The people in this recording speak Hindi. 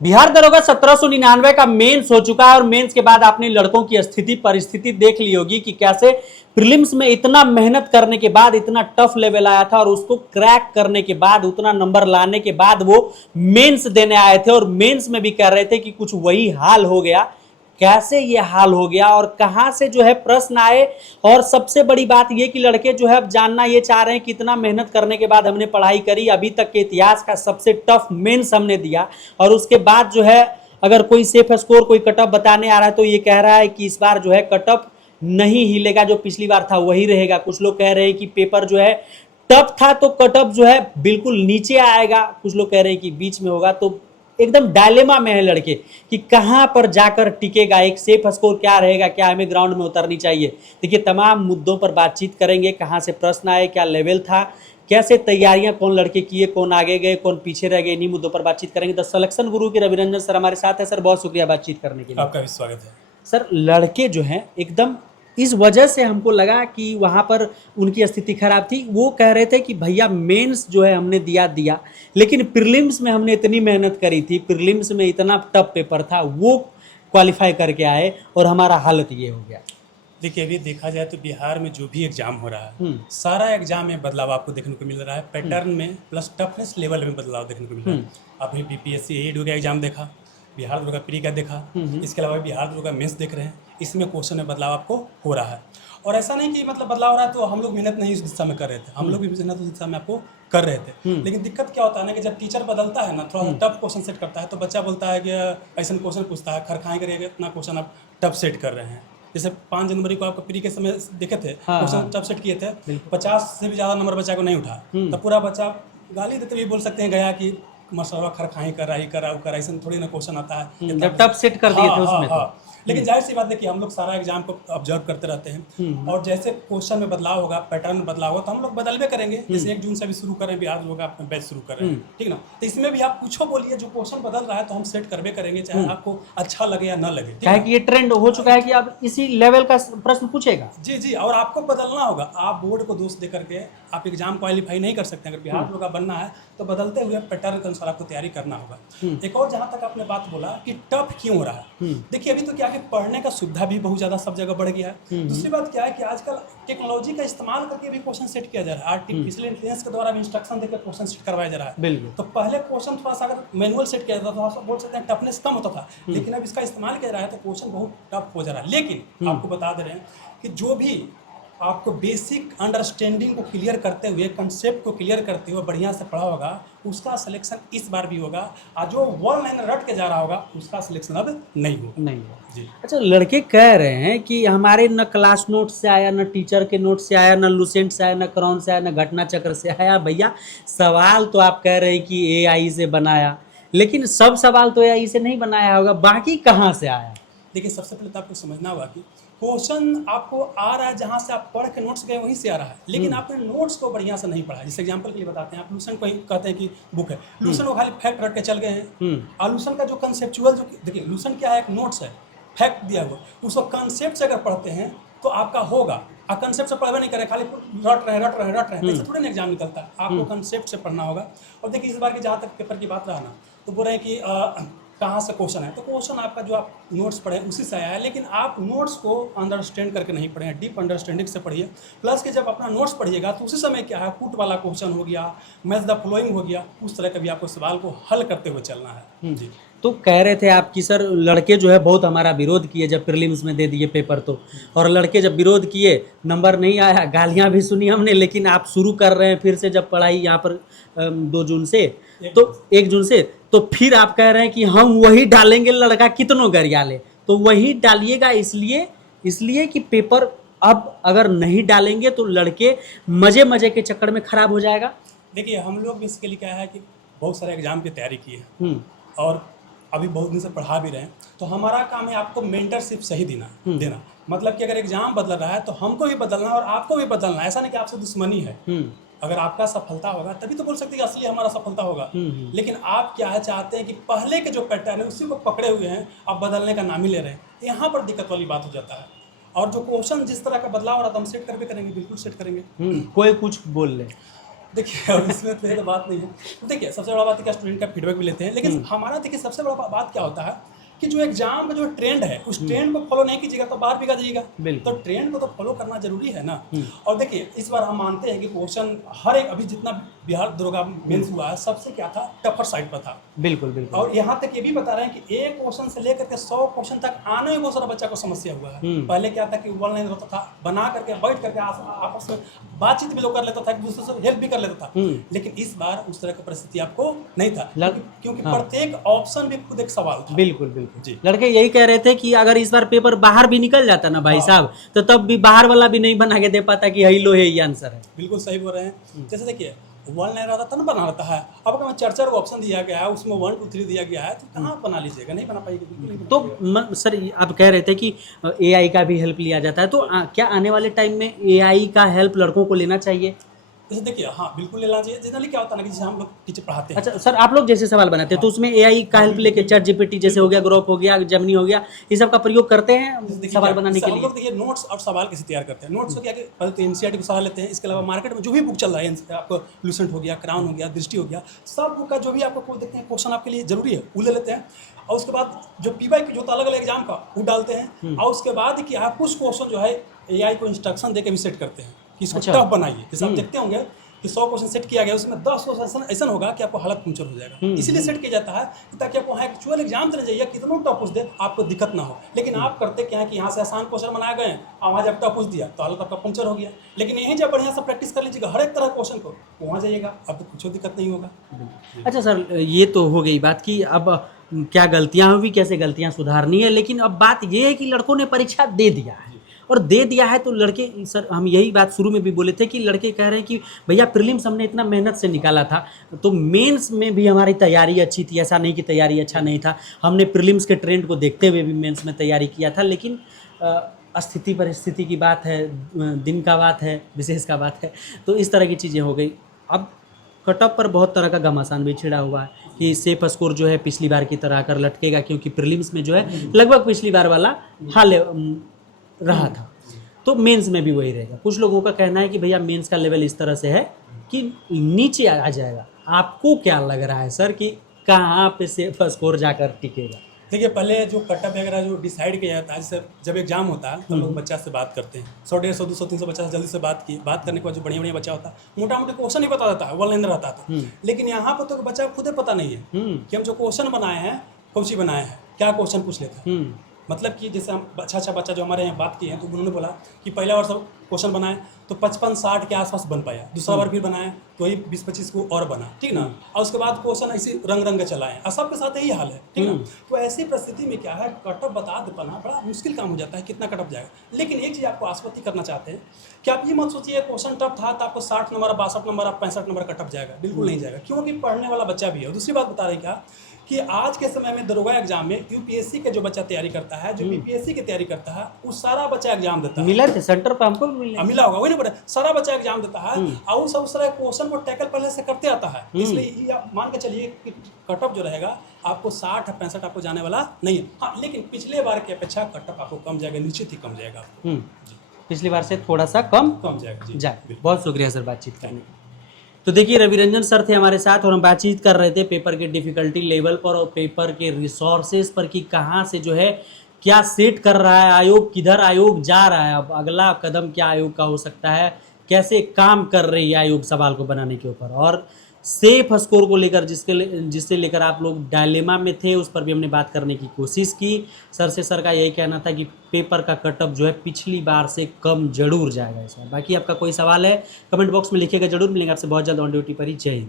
बिहार दरोगा 1799 का मेंस हो चुका है और मेंस के बाद आपने लड़कों की स्थिति परिस्थिति देख ली होगी कि कैसे प्रीलिम्स में इतना मेहनत करने के बाद इतना टफ लेवल आया था और उसको क्रैक करने के बाद उतना नंबर लाने के बाद वो मेंस देने आए थे और मेंस में भी कह रहे थे कि कुछ वही हाल हो गया। कैसे ये हाल हो गया और कहां से जो है प्रश्न आए। और सबसे बड़ी बात ये कि लड़के जो है अब जानना ये चाह रहे हैं कि इतना मेहनत करने के बाद हमने पढ़ाई करी, अभी तक के इतिहास का सबसे टफ मेंस हमने दिया और उसके बाद जो है अगर कोई सेफ स्कोर कोई कटअप बताने आ रहा है तो ये कह रहा है कि इस बार जो है कटअप नहीं हिलेगा, जो पिछली बार था वही रहेगा। कुछ लोग कह रहे हैं कि पेपर जो है टफ था तो कटअप जो है बिल्कुल नीचे आएगा, कुछ लोग कह रहे हैं कि बीच में होगा। तो एकदम डायलेमा में है लड़के कि कहां पर जाकर टिकेगा, एक सेफ स्कोर क्या रहेगा, क्या हमें ग्राउंड में उतरनी चाहिए। देखिए तमाम मुद्दों पर बातचीत करेंगे, कहां से प्रश्न आए, क्या लेवल था, कैसे तैयारियां कौन लड़के किए, कौन आगे गए, कौन पीछे रह गए, इन्हीं मुद्दों पर बातचीत करेंगे। द सिलेक्शन गुरु के रविरंजन सर हमारे साथ है। सर बहुत शुक्रिया बातचीत करने के लिए। आपका भी स्वागत है। सर लड़के जो हैं एकदम इस वजह से हमको लगा कि वहाँ पर उनकी स्थिति खराब थी, वो कह रहे थे कि भैया मेंस जो है हमने दिया लेकिन प्रीलिम्स में हमने इतनी मेहनत करी थी, प्रीलिम्स में इतना टफ पेपर था, वो क्वालिफाई करके आए और हमारा हालत ये हो गया। देखिए अभी देखा जाए तो बिहार में जो भी एग्जाम हो रहा है सारा एग्जाम में बदलाव आपको देखने को मिल रहा है, पैटर्न में प्लस टफनेस लेवल में बदलाव देखने को मिल रहा है। आपने बीपीएससी एडी का एग्जाम देखा, बिहार दरोगा प्री का देखा, इसके अलावा बिहार दरोगा मेंस देख रहे हैं, इसमें क्वेश्चन में बदलाव आपको हो रहा है। और ऐसा नहीं कि मतलब बदलाव हो रहा है तो हम लोग मेहनत नहीं इस दिशा में कर रहे थे, हम लोग भी मेहनत उस दिशा में आपको कर रहे थे। लेकिन दिक्कत क्या होता है ना कि जब टीचर बदलता है ना, थोड़ा सा टफ क्वेश्चन सेट करता है तो बच्चा बोलता है कि ऐसा क्वेश्चन पूछता है, खरखाएँ करिएगा इतना क्वेश्चन आप टफ सेट कर रहे हैं। जैसे 5 जनवरी को आपका प्री के समय देखे थे, क्वेश्चन टफ सेट किए थे, 50 से भी ज़्यादा नंबर बच्चा को नहीं उठा, तो पूरा बच्चा गाली देते हुए बोल सकते हैं गया कि मसौरा खरखाई कर रहा ही कर रहा ऐसा थोड़ी ना क्वेश्चन आता है। जब टफ सेट कर दिए थे उसमें तो। लेकिन जाहिर सी बात है कि हम लोग सारा एग्जाम को ऑब्जर्व करते रहते हैं और जैसे क्वेश्चन में बदलाव होगा, पैटर्न में बदलाव होगा तो हम लोग बदलवे करेंगे। जैसे 1 जून से भी शुरू कर रहे हैं, बिहार लोग अपना बैच शुरू कर रहे हैं, ठीक ना। तो इसमें भी आप कुछ बोलिए, जो क्वेश्चन बदल रहा है तो हम सेट करवे करेंगे, चाहे आपको अच्छा लगे या ना लगे। क्या है कि ये ट्रेंड हो चुका है कि अब इसी लेवल का प्रश्न पूछेगा। जी, और आपको बदलना होगा। आप बोर्ड को दोष दे करके आप एग्जाम क्वालिफाई नहीं कर सकते। अगर बिहार लोग का बनना है तो बदलते हुए पैटर्न के अनुसार आपको तैयारी करना होगा। एक और जहाँ तक आपने बात बोला कि टफ क्यों हो रहा है, देखिए अभी तो क्या है कि पढ़ने का सुविधा भी बहुत ज़्यादा सब जगह बढ़ गया है। दूसरी बात क्या है कि आजकल टेक्नोलॉजी का इस्तेमाल करके भी क्वेश्चन सेट किया जा रहा है, आर्टिफिशियल इंटेलिजेंस के द्वारा भी इंस्ट्रक्शन देकर क्वेश्चन सेट करवाया जा रहा है। बिल्कुल। तो पहले क्वेश्चन थोड़ा सा अगर मैनुअल सेट किया जाता तो बोल सकते हैं टफनेस कम होता था, लेकिन अब इसका इस्तेमाल किया जा रहा है तो क्वेश्चन बहुत टफ हो जा रहा है। लेकिन आपको बता दे रहे हैं कि जो भी आपको बेसिक अंडरस्टैंडिंग को क्लियर करते हुए, कंसेप्ट को क्लियर करते हुए बढ़िया से पढ़ा होगा, उसका सिलेक्शन इस बार भी होगा। और जो वन लाइन रट के जा रहा होगा उसका सिलेक्शन अब नहीं होगा। जी अच्छा, लड़के कह रहे हैं कि हमारे न क्लास नोट से आया, न टीचर के नोट से आया, न लुसेंट से आया, न क्रॉन से आया, न घटना चक्र से आया। भैया सवाल तो आप कह रहे हैं कि एआई से बनाया, लेकिन सब सवाल तो एआई से नहीं बनाया होगा, बाकी कहाँ से आया? देखिए सबसे पहले तो आपको समझना होगा कि क्वेश्चन आपको आ रहा है जहाँ से आप पढ़ के नोट्स गए वहीं से आ रहा है, लेकिन आपने नोट्स को बढ़िया से नहीं पढ़ा। जैसे एग्जांपल के लिए बताते हैं, आप लूसन को ही कहते हैं कि बुक है, लूसन को खाली फैक्ट रट के चल गए हैं। और लूसन का जो कंसेप्चुअल, जो देखिए लूसन क्या है, एक नोट्स है, फैक्ट दिया हुआ, उसको कंसेप्ट से अगर पढ़ते हैं तो आपका होगा। आप कंसेप्ट से पढ़वे नहीं करें, खाली रट रहे ऐसे थोड़ी ना एग्जाम निकलता है। आपको कंसेप्ट से पढ़ना होगा। और देखिए इस बार की जहाँ तक पेपर की बात रहा ना, तो बोल रहे हैं कि कहाँ से क्वेश्चन है, तो क्वेश्चन आपका जो आप नोट्स पढ़े उसी से आया है, लेकिन आप नोट्स को अंडरस्टैंड करके नहीं पढ़े हैं, डीप अंडरस्टैंडिंग से पढ़िए। प्लस कि जब अपना नोट्स पढ़िएगा तो उसी समय क्या है, पुट वाला क्वेश्चन हो गया, मैच द फॉलोइंग हो गया, उस तरह का भी आपको सवाल को हल करते हुए चलना है। जी तो कह रहे थे आप कि सर लड़के जो है बहुत हमारा विरोध किए जब प्रीलिम्स में दे दिए पेपर तो, और लड़के जब विरोध किए नंबर नहीं आया, गालियां भी सुनी हमने, लेकिन आप शुरू कर रहे हैं फिर से जब पढ़ाई यहाँ पर 2 जून से, तो 1 जून से, तो फिर आप कह रहे हैं कि हम वही डालेंगे, लड़का कितनों गरिया ले, तो वही डालिएगा। इसलिए कि पेपर अब अगर नहीं डालेंगे तो लड़के मजे मजे के चक्कर में खराब हो जाएगा। देखिए हम लोग बेसिकली क्या है कि बहुत सारे एग्जाम की तैयारी की है और अभी बहुत दिन से पढ़ा भी रहे हैं, तो हमारा काम है आपको मेंटरशिप सही देना। मतलब कि अगर एग्जाम बदल रहा है तो हमको भी बदलना और आपको भी बदलना। ऐसा नहीं कि आपसे दुश्मनी है। अगर आपका सफलता होगा तभी तो बोल सकते हैं कि असली हमारा सफलता होगा। लेकिन आप क्या है, चाहते हैं कि पहले के जो पैटर्न है उसी को पकड़े हुए हैं, आप बदलने का नाम ही ले रहे हैं। यहाँ पर दिक्कत वाली बात हो जाता है। और जो क्वेश्चन जिस तरह का बदलाव हो रहा था हम सेट करके करेंगे, बिल्कुल सेट करेंगे। कोई कुछ बोल ले, देखिए अब इसमें तो ये तो बात नहीं है। तो देखिए सबसे बड़ा बात है कि स्टूडेंट का फीडबैक भी लेते हैं, लेकिन हमारा देखिए सबसे बड़ा बात क्या होता है कि जो एग्जाम का जो ट्रेंड है उस ट्रेंड को फॉलो नहीं कीजिएगा तो बाहर बिगा जाइएगा। बिल्कुल। तो ट्रेंड को तो फॉलो करना जरूरी है ना। और देखिए इस बार हम मानते हैं कि क्वेश्चन हर एक अभी जितना बिहार दरोगा मेंस हुआ है सबसे क्या था, टफर साइड पर था। बिल्कुल बिल्कुल। और यहाँ तक ये भी बता रहे हैं कि एक क्वेश्चन से लेकर के 100 क्वेश्चन तक आने में बहुत सारा बच्चा को समस्या हुआ है। पहले क्या था कि वन लाइन होता था, बना करके बैठ करके आपस में बातचीत भी लोग कर लेता था, एक दूसरे से हेल्प भी कर लेता था। लेकिन इस बार उस तरह की परिस्थिति आपको नहीं था, क्योंकि प्रत्येक ऑप्शन भी खुद एक सवाल था। बिल्कुल बिल्कुल जी। लड़के यही कह रहे थे कि अगर इस बार पेपर बाहर भी निकल जाता ना भाई साहब, तो तब भी बाहर वाला भी नहीं बना के दे पाता कि यही लो है ये आंसर है। बिल्कुल सही बोल रहे हैं। जैसे देखिए वन लाइन रहता था ना, बना रहता है। अब अगर 4 ऑप्शन दिया गया है, उसमें 1 2 3 दिया गया है, तो कहाँ बना लीजिएगा, नहीं बना पाएगी, बिल्कुल नहीं बना तो पाएगा। सर आप कह रहे थे कि एआई का भी हेल्प लिया जाता है, तो क्या आने वाले टाइम में एआई का हेल्प लड़कों को लेना चाहिए? जैसे देखिए हाँ बिल्कुल लेना चाहिए। जनरली क्या होता है ना कि जैसे हम लोग टीचर पढ़ाते हैं। अच्छा सर, आप लोग जैसे सवाल बनाते हैं तो उसमें एआई का हेल्प लेके चैट जीपीटी जैसे हो गया, ग्रोक हो गया, जेमिनी हो गया, ये सब का प्रयोग करते हैं सवाल बनाने के हम लिए? लोग देखिए नोट्स और सवाल कैसे तैयार करते हैं। नोट्स को क्या कि पहले तो एनसीईआरटी को सवाल लेते हैं, इसके अलावा मार्केट में जो भी बुक चल रहा है, आपको लूसेंट हो गया, क्राउन हो गया, दृष्टि हो गया, सब बुक का जो भी आपको देखते हैं क्वेश्चन आपके लिए जरूरी है वो ले लेते हैं। और उसके बाद जो पीवाई जो अलग अलग एग्जाम का वो डालते हैं। और उसके बाद कि आप कुछ क्वेश्चन जो है एआई को इंस्ट्रक्शन दे के भी सेट करते हैं कि इसको अच्छा। टफ बनाइए। जैसे आप देखते होंगे कि 100 क्वेश्चन सेट किया गया, उसमें 10 क्वेश्चन ऐसा होगा कि आपको हालत पंक्चर हो जाएगा। इसीलिए सेट किया जाता है ताकि आपको एक्चुअल एग्जाम चले जाइए, कितना टफ पूछ दे आपको दिक्कत ना हो। लेकिन आप करते क्या है कि यहाँ से आसान क्वेश्चन बनाए गए और वहाँ जब टफ पूछ दिया तो हालत आपका पंक्चर हो गया। लेकिन यहीं जब बढ़िया से प्रैक्टिस कर लीजिएगा हर एक तरह क्वेश्चन को, वहाँ जाइएगा आपको कुछ दिक्कत नहीं होगा। अच्छा सर, ये तो हो गई बात कि अब क्या गलतियां हुई, कैसे गलतियां सुधारनी है, लेकिन अब बात ये है कि लड़कों ने परीक्षा दे दिया है और दे दिया है तो लड़के, सर हम यही बात शुरू में भी बोले थे कि लड़के कह रहे हैं कि भैया प्रीलिम्स हमने इतना मेहनत से निकाला था तो मेंस में भी हमारी तैयारी अच्छी थी, ऐसा नहीं कि तैयारी अच्छा नहीं था, हमने प्रीलिम्स के ट्रेंड को देखते हुए भी मेंस में तैयारी किया था, लेकिन स्थिति परिस्थिति की बात है, दिन का बात है, विशेष का बात है, तो इस तरह की चीज़ें हो गई। अब कटअप पर बहुत तरह का घमासान भी छिड़ा हुआ है कि सेफ स्कोर जो है पिछली बार की तरह आकर लटकेगा, क्योंकि प्रीलिम्स में जो है लगभग पिछली बार वाला हाल रहा था, तो मेंस में भी वही रहेगा। कुछ लोगों का कहना है कि भैया मेंस का लेवल इस तरह से है कि नीचे आ जाएगा। आपको क्या लग रहा है सर कि कहाँ पे सेफ स्कोर जाकर टिकेगा? देखिए पहले जो कटअप वगैरह जो डिसाइड किया जाता है, जैसे जब एग्जाम होता है तो लोग बच्चा से बात करते हैं, 100 150 200 300 बच्चा से जल्दी से बात करने के बाद जो बढ़िया बच्चा होता है मोटा मोटी क्वेश्चन ही बता देता है, वन लाइन रहता था। लेकिन यहाँ पर तो बच्चा खुद पता नहीं है कि हम जो क्वेश्चन बनाए हैं कौन सी बनाए हैं, क्या क्वेश्चन पूछ लेते हैं। मतलब कि जैसे हम अच्छा बच्चा जो हमारे यहाँ बात किए हैं तो उन्होंने बोला कि पहला बार सब क्वेश्चन बनाए तो 55-60 के आसपास बन पाया, दूसरा बार फिर बनाए तो वही 20-25 को और बना, ठीक ना। और उसके बाद क्वेश्चन ऐसे रंग चलाए, और सबके साथ यही हाल है, ठीक ना। तो ऐसी परिस्थिति में क्या है, कटअप बता दे पाना बड़ा मुश्किल काम हो जाता है, कितना कटअप जाएगा। लेकिन एक चीज़ आपको आश्वस्त करना चाहते हैं कि आप ये मत सोचिए क्वेश्चन टफ था तो आपको 60 नंबर 62 नंबर 65 नंबर कटअप जाएगा, बिल्कुल नहीं जाएगा, क्योंकि पढ़ने वाला बच्चा भी है। दूसरी बात बता रही क्या कि आज के समय में दरोगा एग्जाम में यूपीएससी के जो बच्चा तैयारी करता है, जो बीपीएससी की तैयारी करता है, वो सारा बच्चा एग्जाम देता है। मिला थे सेंटर पर हमको मिला होगा, वही ना पड़े, सारा बच्चा एग्जाम देता है और उस सारे क्वेश्चन को टैकल पहले से करते आता है। इसलिए ये आप मान के चलिए कि कटअप जो रहेगा आपको 60-65 आपको जाने वाला नहीं है। हाँ, लेकिन पिछले बार की अपेक्षा कटअप आपको कम जाएगा, निश्चित ही कम जाएगा। पिछली बार से थोड़ा सा कम जाएगा जाए। बहुत शुक्रिया सर बातचीत करने के। तो देखिए रवि रंजन सर थे हमारे साथ और हम बातचीत कर रहे थे पेपर के डिफिकल्टी लेवल पर और पेपर के रिसोर्सेज पर कि कहाँ से जो है क्या सेट कर रहा है आयोग, किधर आयोग जा रहा है, अब अगला कदम क्या आयोग का हो सकता है, कैसे काम कर रही है आयोग सवाल को बनाने के ऊपर, और सेफ स्कोर को लेकर जिससे लेकर आप लोग डायलेमा में थे उस पर भी हमने बात करने की कोशिश की। सर का यही कहना था कि पेपर का कटअप जो है पिछली बार से कम जरूर जाएगा इस बार। बाकी आपका कोई सवाल है कमेंट बॉक्स में लिखिएगा जरूर। मिलेंगे आपसे बहुत जल्द ऑन ड्यूटी पर ही। जय हिंद।